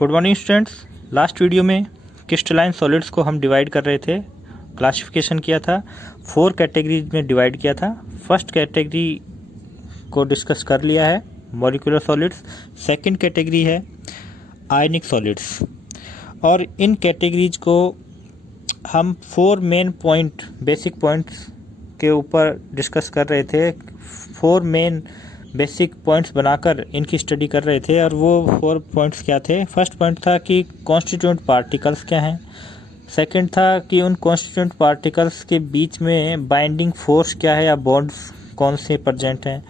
Good morning students. Last video में crystalline solids को हम डिवाइड कर रहे थे, क्लासिफिकेशन किया था, 4 कैटेगरीज में डिवाइड किया था। फर्स्ट कैटेगरी को डिस्कस कर लिया है, मॉलिक्यूलर सॉलिड्स। सेकंड कैटेगरी है आयनिक सॉलिड्स, और इन कैटेगरीज को हम 4 मेन पॉइंट, बेसिक पॉइंट्स के ऊपर डिस्कस कर रहे थे। 4 मेन बेसिक पॉइंट्स बनाकर इनकी स्टडी कर रहे थे, और वो 4 पॉइंट्स क्या थे? फर्स्ट पॉइंट था कि कॉन्स्टिट्यूएंट पार्टिकल्स क्या हैं। सेकंड था कि उन कॉन्स्टिट्यूएंट पार्टिकल्स के बीच में बाइंडिंग फोर्स क्या है या बॉन्ड्स कौन से प्रेजेंट हैं।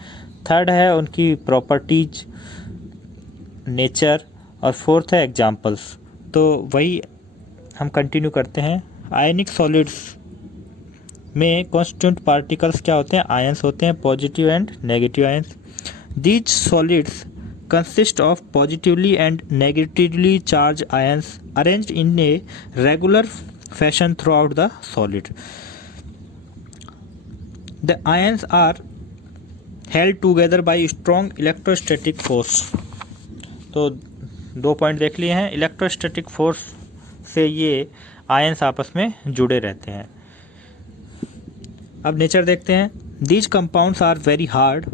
थर्ड है उनकी प्रॉपर्टीज, नेचर, और फोर्थ है एग्जांपल्स। तो वही हम कंटिन्यू करते हैं। आयनिक सॉलिड्स में कॉन्स्टिट्यूएंट पार्टिकल्स क्या होते हैं? आयंस होते हैं, positive and negative ions. These solids consist of positively and negatively charged ions arranged in a regular fashion throughout the solid. The ions are held together by strong electrostatic force. तो 2 point देख लिए हैं। Electrostatic force से ये ions आपस में जुड़े रहते हैं। अब नेचर देखते हैं। These compounds are very hard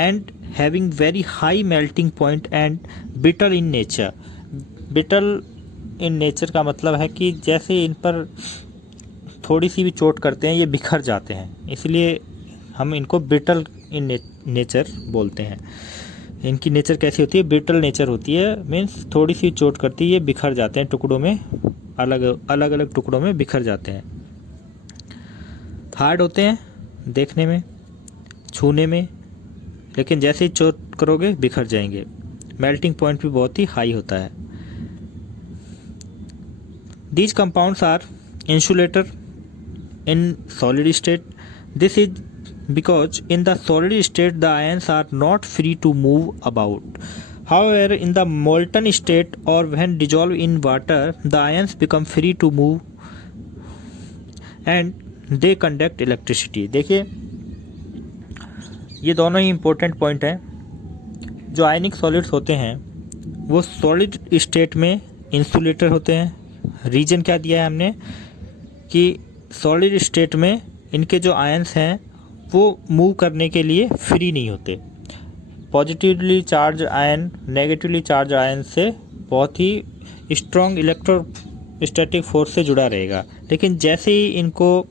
and having very high melting point and brittle in nature. Brittle in nature का मतलब है कि जैसे इन पर थोड़ी सी भी चोट करते हैं ये बिखर जाते हैं, इसलिए हम इनको ब्रिटल इन नेचर बोलते हैं। इनकी नेचर कैसी होती है? ब्रिटल नेचर होती है, मीन्स थोड़ी सी चोट करती है ये बिखर जाते हैं टुकड़ों में, अलग अलग टुकड़ों में बिखर जाते हैं। हार्ड होते हैं देखने में, छूने में, लेकिन जैसे ही चोट करोगे बिखर जाएंगे। मेल्टिंग पॉइंट भी बहुत ही हाई होता है। These compounds are insulator in solid state. This is because in the solid state the ions are not free to move about. However, in the molten state or when dissolved in water, the ions become free to move and they conduct electricity. देखिए ये दोनों ही important point हैं। जो आयनिक solids होते हैं वो solid state में insulator होते हैं। रीजन क्या दिया है हमने कि सॉलिड स्टेट में इनके जो आयंस हैं वो मूव करने के लिए फ्री नहीं होते। Positively charge ion negatively charge ion से बहुत ही स्ट्रॉन्ग इलेक्ट्रोस्टैटिक फोर्स से जुड़ा रहेगा, लेकिन जैसे ही इनको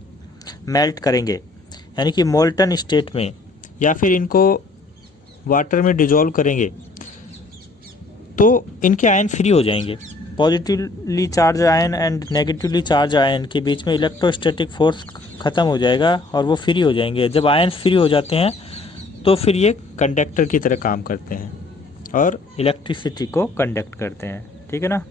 मेल्ट करेंगे, यानी कि मोल्टन स्टेट में या फिर इनको वाटर में डिजॉल्व करेंगे, तो इनके आयन फ्री हो जाएंगे। Positively charge ion and negatively charge ion के बीच में इलेक्ट्रोस्टैटिक फोर्स ख़त्म हो जाएगा और वो फ्री हो जाएंगे। जब आयन फ्री हो जाते हैं तो फिर ये कंडक्टर की तरह काम करते हैं और इलेक्ट्रिसिटी को कंडक्ट करते हैं। ठीक है ना।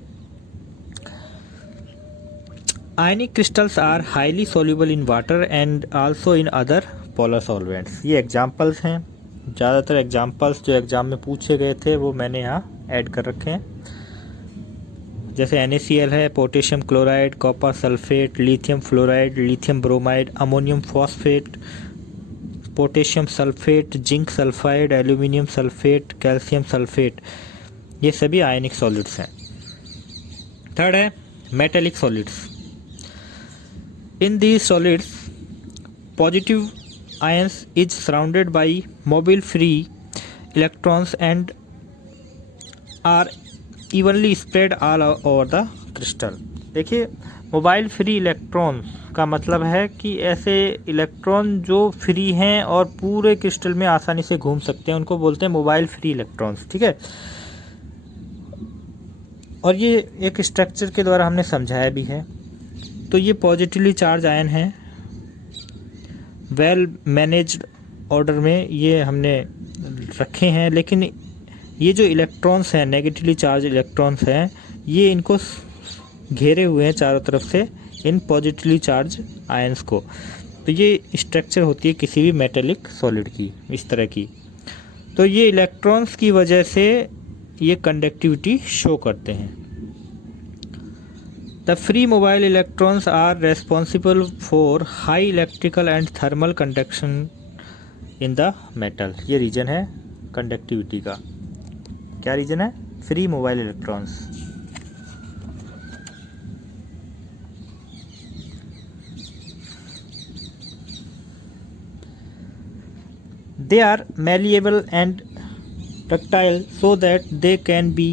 Ionic crystals are highly soluble in water and also in other polar solvents. ये एग्जाम्पल्स हैं। ज़्यादातर एग्जाम्पल्स जो एग्ज़ाम में पूछे गए थे वो मैंने यहाँ ऐड कर रखे हैं। जैसे NaCl है, potassium chloride, copper sulphate, lithium fluoride, lithium bromide, ammonium phosphate, potassium sulphate, zinc sulphide, aluminium sulphate, calcium sulphate, ये सभी आयनिक सॉलिड्स हैं। थर्ड है metallic solids. In these solids positive ions is surrounded by mobile free electrons and are evenly spread all over the crystal. देखिए mobile free electron का मतलब है कि ऐसे इलेक्ट्रॉन जो फ्री हैं और पूरे क्रिस्टल में आसानी से घूम सकते हैं, उनको बोलते हैं मोबाइल फ्री इलेक्ट्रॉन्स। ठीक है। और ये एक स्ट्रक्चर के द्वारा हमने समझाया भी है। तो ये पॉजिटिवली चार्ज आयन है, वेल मैनेज्ड ऑर्डर में ये हमने रखे हैं, लेकिन ये जो इलेक्ट्रॉन्स हैं, नेगेटिवली चार्ज इलेक्ट्रॉन्स हैं, ये इनको घेरे हुए हैं चारों तरफ से, इन पॉजिटिवली चार्ज आयंस को। तो ये स्ट्रक्चर होती है किसी भी मेटेलिक सॉलिड की, इस तरह की। तो ये इलेक्ट्रॉन्स की वजह से ये कंडक्टिविटी शो करते हैं। The free mobile electrons are responsible for high electrical and thermal conduction in the metal. ये रीजन है कंडक्टिविटी का। क्या रीजन है? Free mobile electrons. They are malleable and ductile so that they can be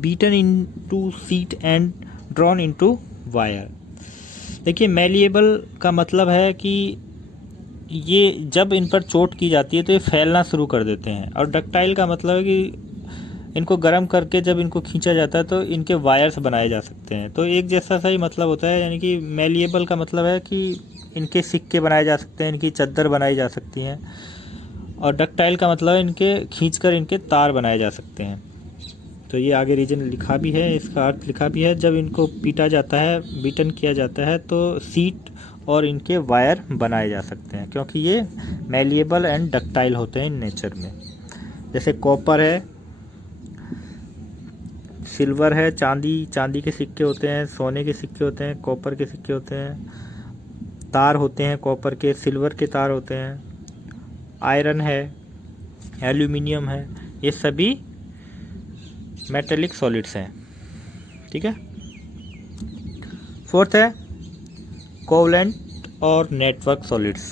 beaten into sheet and drawn into wire। देखिए malleable का मतलब है कि ये जब इन पर चोट की जाती है तो ये फैलना शुरू कर देते हैं, और डक्टाइल का मतलब है कि इनको गर्म करके जब इनको खींचा जाता है तो इनके वायर्स बनाए जा सकते हैं। तो एक जैसा सा ही मतलब होता है, यानी कि मैलिएबल का मतलब है कि इनके सिक्के बनाए जा सकते हैं, इनकी चद्दर बनाई जा सकती हैं, और डक्टाइल का मतलब है इनके खींचकर इनके तार बनाए जा सकते हैं। तो ये आगे रीजन लिखा भी है, इसका अर्थ लिखा भी है। जब इनको पीटा जाता है, बीटन किया जाता है, तो सीट और इनके वायर बनाए जा सकते हैं, क्योंकि ये मैलिएबल एंड डक्टाइल होते हैं इन नेचर में। जैसे कॉपर है, सिल्वर है, चांदी के सिक्के होते हैं, सोने के सिक्के होते हैं, कॉपर के सिक्के होते हैं, तार होते हैं कॉपर के, सिल्वर के तार होते हैं, आयरन है, एल्यूमिनियम है, ये सभी मेटेलिक सॉलिड्स हैं। ठीक है। फोर्थ है कोवलेंट और network solids.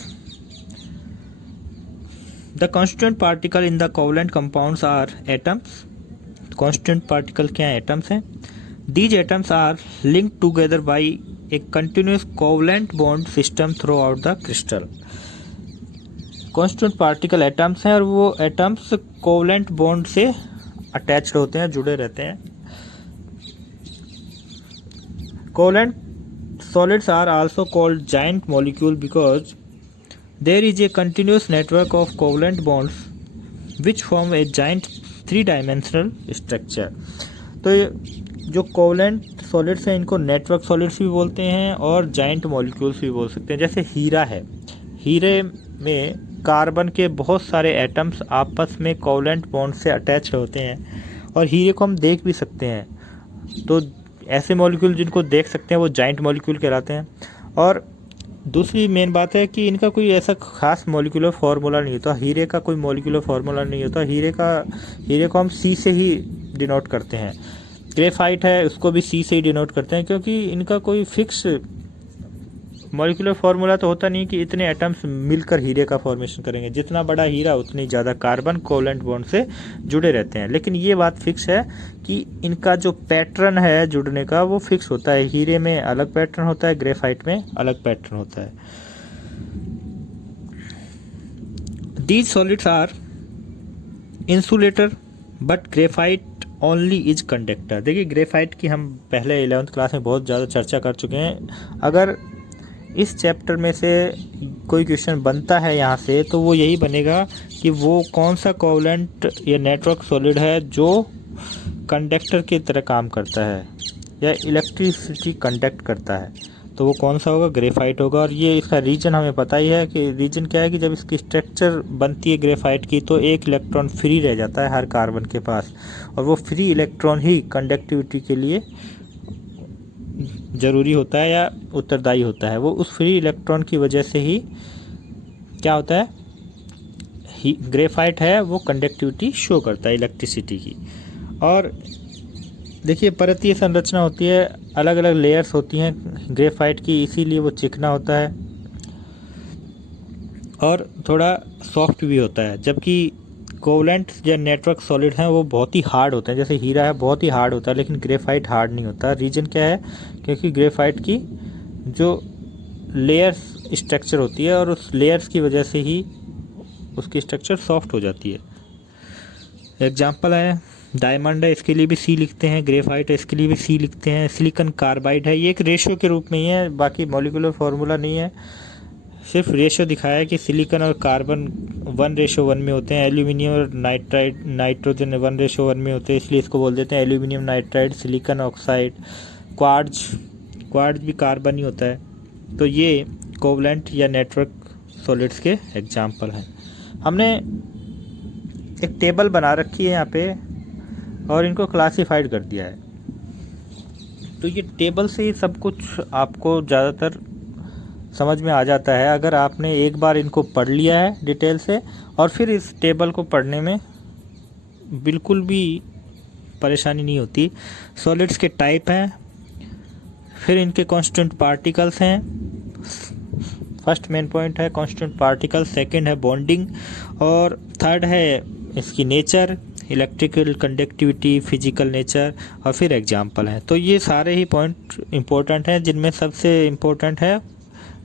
The constant particle in the covalent compounds are atoms. Constant particle क्या है? एटम्स हैं। These atoms are linked together by a continuous covalent bond system throughout the crystal. Constant particle atoms हैं और वो atoms covalent bond से attached होते हैं, जुड़े रहते हैं। Covalent solids are also called giant molecule because there is a continuous network of covalent bonds which form a giant three-dimensional structure। तो जो कोवलेंट सॉलिड्स हैं इनको नेटवर्क सॉलिड्स भी बोलते हैं और जाइंट मॉलिक्यूल्स भी बोल सकते हैं। जैसे हीरा है, हीरे में कार्बन के बहुत सारे एटम्स आपस में कोवलेंट बॉन्ड से अटैच होते हैं और हीरे को हम देख भी सकते हैं। तो ऐसे मॉलिक्यूल जिनको देख सकते हैं वो जाइंट मॉलिक्यूल कहलाते हैं। और दूसरी मेन बात है कि इनका कोई ऐसा खास मॉलिक्यूलर फार्मूला नहीं होता। हीरे का कोई मॉलिक्यूलर फार्मूला नहीं होता। हीरे को हम सी से ही डिनोट करते हैं। ग्रेफाइट है, उसको भी सी से ही डिनोट करते हैं, क्योंकि इनका कोई फिक्स मॉलिक्यूलर फार्मूला तो होता नहीं कि इतने एटम्स मिलकर हीरे का फॉर्मेशन करेंगे। जितना बड़ा हीरा उतनी ज़्यादा कार्बन कोवलेंट बॉन्ड से जुड़े रहते हैं। लेकिन ये बात फिक्स है कि इनका जो पैटर्न है जुड़ने का वो फिक्स होता है। हीरे में अलग पैटर्न होता है, ग्रेफाइट में अलग पैटर्न होता है। These solids are insulator but graphite only is conductor. देखिए ग्रेफाइट की हम पहले 11th क्लास में बहुत ज़्यादा चर्चा कर चुके हैं। अगर इस चैप्टर में से कोई क्वेश्चन बनता है यहाँ से तो वो यही बनेगा कि वो कौन सा कोवलेंट या नेटवर्क सॉलिड है जो कंडक्टर की तरह काम करता है या इलेक्ट्रिसिटी कंडक्ट करता है, तो वो कौन सा होगा? ग्रेफाइट होगा। और ये इसका रीजन हमें पता ही है कि रीजन क्या है कि जब इसकी स्ट्रक्चर बनती है ग्रेफाइट की तो एक इलेक्ट्रॉन फ्री रह जाता है हर कार्बन के पास, और वो फ्री इलेक्ट्रॉन ही कंडक्टिविटी के लिए ज़रूरी होता है या उत्तरदायी होता है। वो उस फ्री इलेक्ट्रॉन की वजह से ही क्या होता है, ग्रेफाइट है वो कंडक्टिविटी शो करता है इलेक्ट्रिसिटी की। और देखिए परतीय संरचना होती है, अलग अलग लेयर्स होती हैं ग्रेफाइट की, इसीलिए वो चिकना होता है और थोड़ा सॉफ्ट भी होता है। जबकि कोवलेंट या नेटवर्क सॉलिड हैं वो बहुत ही हार्ड होते हैं। जैसे हीरा है बहुत ही हार्ड होता है, लेकिन ग्रेफाइट हार्ड नहीं होता। रीजन क्या है? क्योंकि ग्रेफाइट की जो लेयर्स स्ट्रक्चर होती है और उस लेयर्स की वजह से ही उसकी स्ट्रक्चर सॉफ्ट हो जाती है। एग्जांपल है डायमंड है, इसके लिए भी सी लिखते हैं। ग्रेफाइट है, इसके लिए भी सी लिखते हैं। सिलिकॉन कार्बाइड है, ये एक रेशियो के रूप में ही है, बाकी मॉलिक्यूलर फार्मूला नहीं है, सिर्फ रेशियो दिखाया है कि सिलिकॉन और कार्बन 1:1 में होते हैं। एल्यूमिनियम और नाइट्रोजन 1:1 में होते हैं, इसलिए इसको बोल देते हैं aluminium nitride, silicon oxide. Quartz भी कार्बन ही होता है। तो ये कोवलेंट या नेटवर्क सॉलिड्स के एग्जाम्पल हैं। हमने एक टेबल बना रखी है यहाँ पे और इनको क्लासिफाइड कर दिया है। तो ये टेबल से ही सब कुछ आपको ज़्यादातर समझ में आ जाता है अगर आपने एक बार इनको पढ़ लिया है डिटेल से, और फिर इस टेबल को पढ़ने में बिल्कुल भी परेशानी नहीं होती। सॉलिड्स के टाइप हैं, फिर इनके कांस्टेंट पार्टिकल्स हैं, फर्स्ट मेन पॉइंट है कांस्टेंट पार्टिकल, सेकंड है बॉन्डिंग, और थर्ड है इसकी nature, electrical conductivity, physical nature, और फिर एग्जाम्पल है। तो ये सारे ही पॉइंट इम्पोर्टेंट हैं, जिनमें सबसे इम्पोर्टेंट है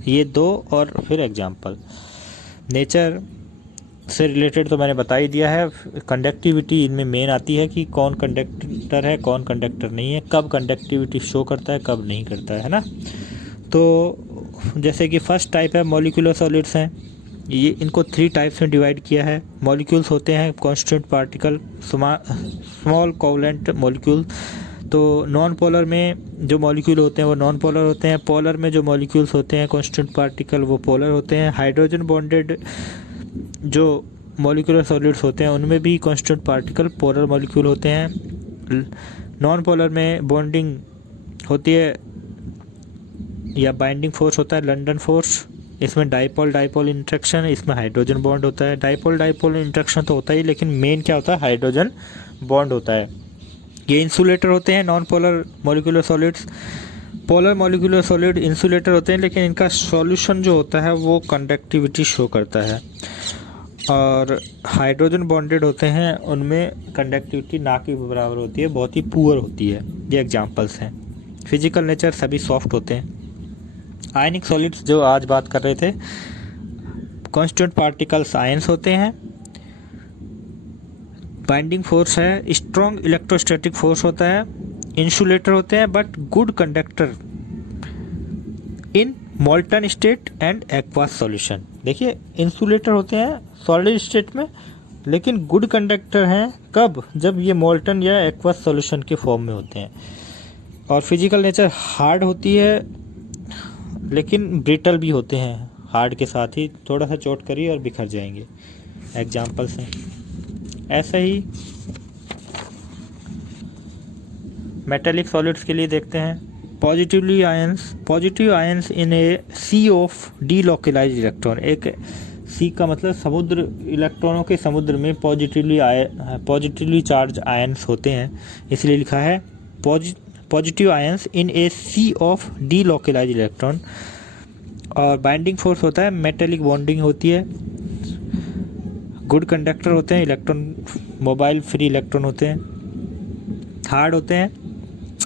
ये दो और फिर एग्जाम्पल। नेचर से रिलेटेड तो मैंने बता ही दिया है। कंडक्टिविटी इनमें मेन आती है कि कौन कंडक्टर है कौन कंडक्टर नहीं है, कब कंडक्टिविटी शो करता है कब नहीं करता है ना। तो जैसे कि फर्स्ट टाइप है मॉलिक्यूलर सॉलिड्स हैं, ये इनको 3 टाइप्स में डिवाइड किया है। मॉलिक्यूल्स होते हैं constant particle, small covalent molecule. तो नॉन पोलर में जो मॉलिक्यूल होते हैं वो नॉन पोलर होते हैं, पोलर में जो मॉलिक्यूल्स होते हैं कांस्टेंट पार्टिकल वो पोलर होते हैं। हाइड्रोजन बॉन्डेड जो मॉलिक्यूलर सॉलिड्स होते हैं उनमें भी कांस्टेंट पार्टिकल पोलर मॉलिक्यूल होते हैं। नॉन पोलर में बॉन्डिंग होती है या बाइंडिंग फोर्स होता है लंडन फोर्स, इसमें डाइपोल डाइपोल इंटरेक्शन, इसमें हाइड्रोजन बॉन्ड होता है। डाइपोल डाइपोल इंटरेक्शन तो होता ही, लेकिन मेन क्या होता है, हाइड्रोजन बॉन्ड होता है। ये इंसुलेटर होते हैं non polar molecular solids. Polar molecular solid insulator होते हैं, लेकिन इनका सॉल्यूशन जो होता है वो कंडक्टिविटी शो करता है। और हाइड्रोजन बॉन्डेड होते हैं, उनमें कंडक्टिविटी ना के बराबर होती है, बहुत ही पुअर होती है। ये एग्जांपल्स हैं। फिजिकल नेचर सभी सॉफ्ट होते हैं। आयनिक सॉलिड्स जो आज बात कर रहे थे, कांस्टेंट पार्टिकल्स आयंस होते हैं। बाइंडिंग फोर्स है, स्ट्रॉन्ग इलेक्ट्रोस्टैटिक फोर्स होता है। इंसुलेटर होते हैं but good conductor in molten state and aqueous solution. देखिए इंसुलेटर होते हैं सॉलिड स्टेट में, लेकिन गुड कंडक्टर हैं कब, जब ये मोल्टन या एक्वास सॉल्यूशन के फॉर्म में होते हैं। और फिजिकल नेचर हार्ड होती है, लेकिन ब्रिटल भी होते हैं, हार्ड के साथ ही थोड़ा सा चोट करिए और बिखर जाएंगे। एग्जाम्पल्स हैं। ऐसा ही मेटेलिक सॉलिड्स के लिए देखते हैं। Positive ions in a sea of delocalised electron. एक सी का मतलब समुद्र, इलेक्ट्रॉनों के समुद्र में पॉजिटिवली चार्ज आयंस होते हैं, इसलिए लिखा है positive ions in a sea of delocalised electron. और बाइंडिंग फोर्स होता है, मेटेलिक बॉन्डिंग होती है। गुड कंडक्टर होते हैं, इलेक्ट्रॉन मोबाइल फ्री इलेक्ट्रॉन होते हैं। हार्ड होते हैं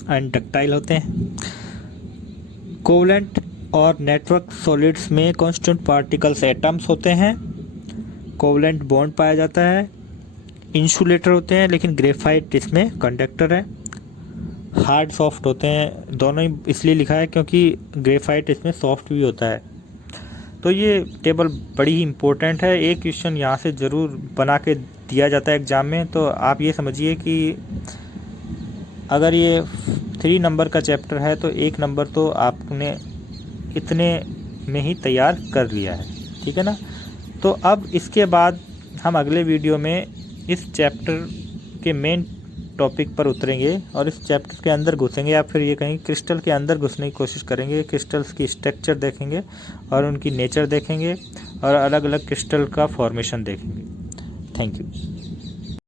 एंड डक्टाइल होते हैं। कोवलेंट और नेटवर्क सॉलिड्स में कांस्टेंट पार्टिकल्स एटम्स होते हैं। कोवलेंट बॉन्ड पाया जाता है। इंसुलेटर होते हैं, लेकिन ग्रेफाइट इसमें कंडक्टर है। हार्ड सॉफ्ट होते हैं, दोनों ही इसलिए लिखा है क्योंकि ग्रेफाइट इसमें सॉफ्ट भी होता है। तो ये टेबल बड़ी ही इम्पोर्टेंट है। एक क्वेश्चन यहाँ से ज़रूर बना के दिया जाता है एग्ज़ाम में। तो आप ये समझिए कि अगर ये 3 नंबर का चैप्टर है तो 1 नंबर तो आपने इतने में ही तैयार कर लिया है, ठीक है ना। तो अब इसके बाद हम अगले वीडियो में इस चैप्टर के मेन टॉपिक पर उतरेंगे और इस चैप्टर के अंदर घुसेंगे, या फिर ये कहीं क्रिस्टल के अंदर घुसने की कोशिश करेंगे। क्रिस्टल्स की स्ट्रक्चर देखेंगे और उनकी नेचर देखेंगे और अलग अलग क्रिस्टल का फॉर्मेशन देखेंगे। Thank you.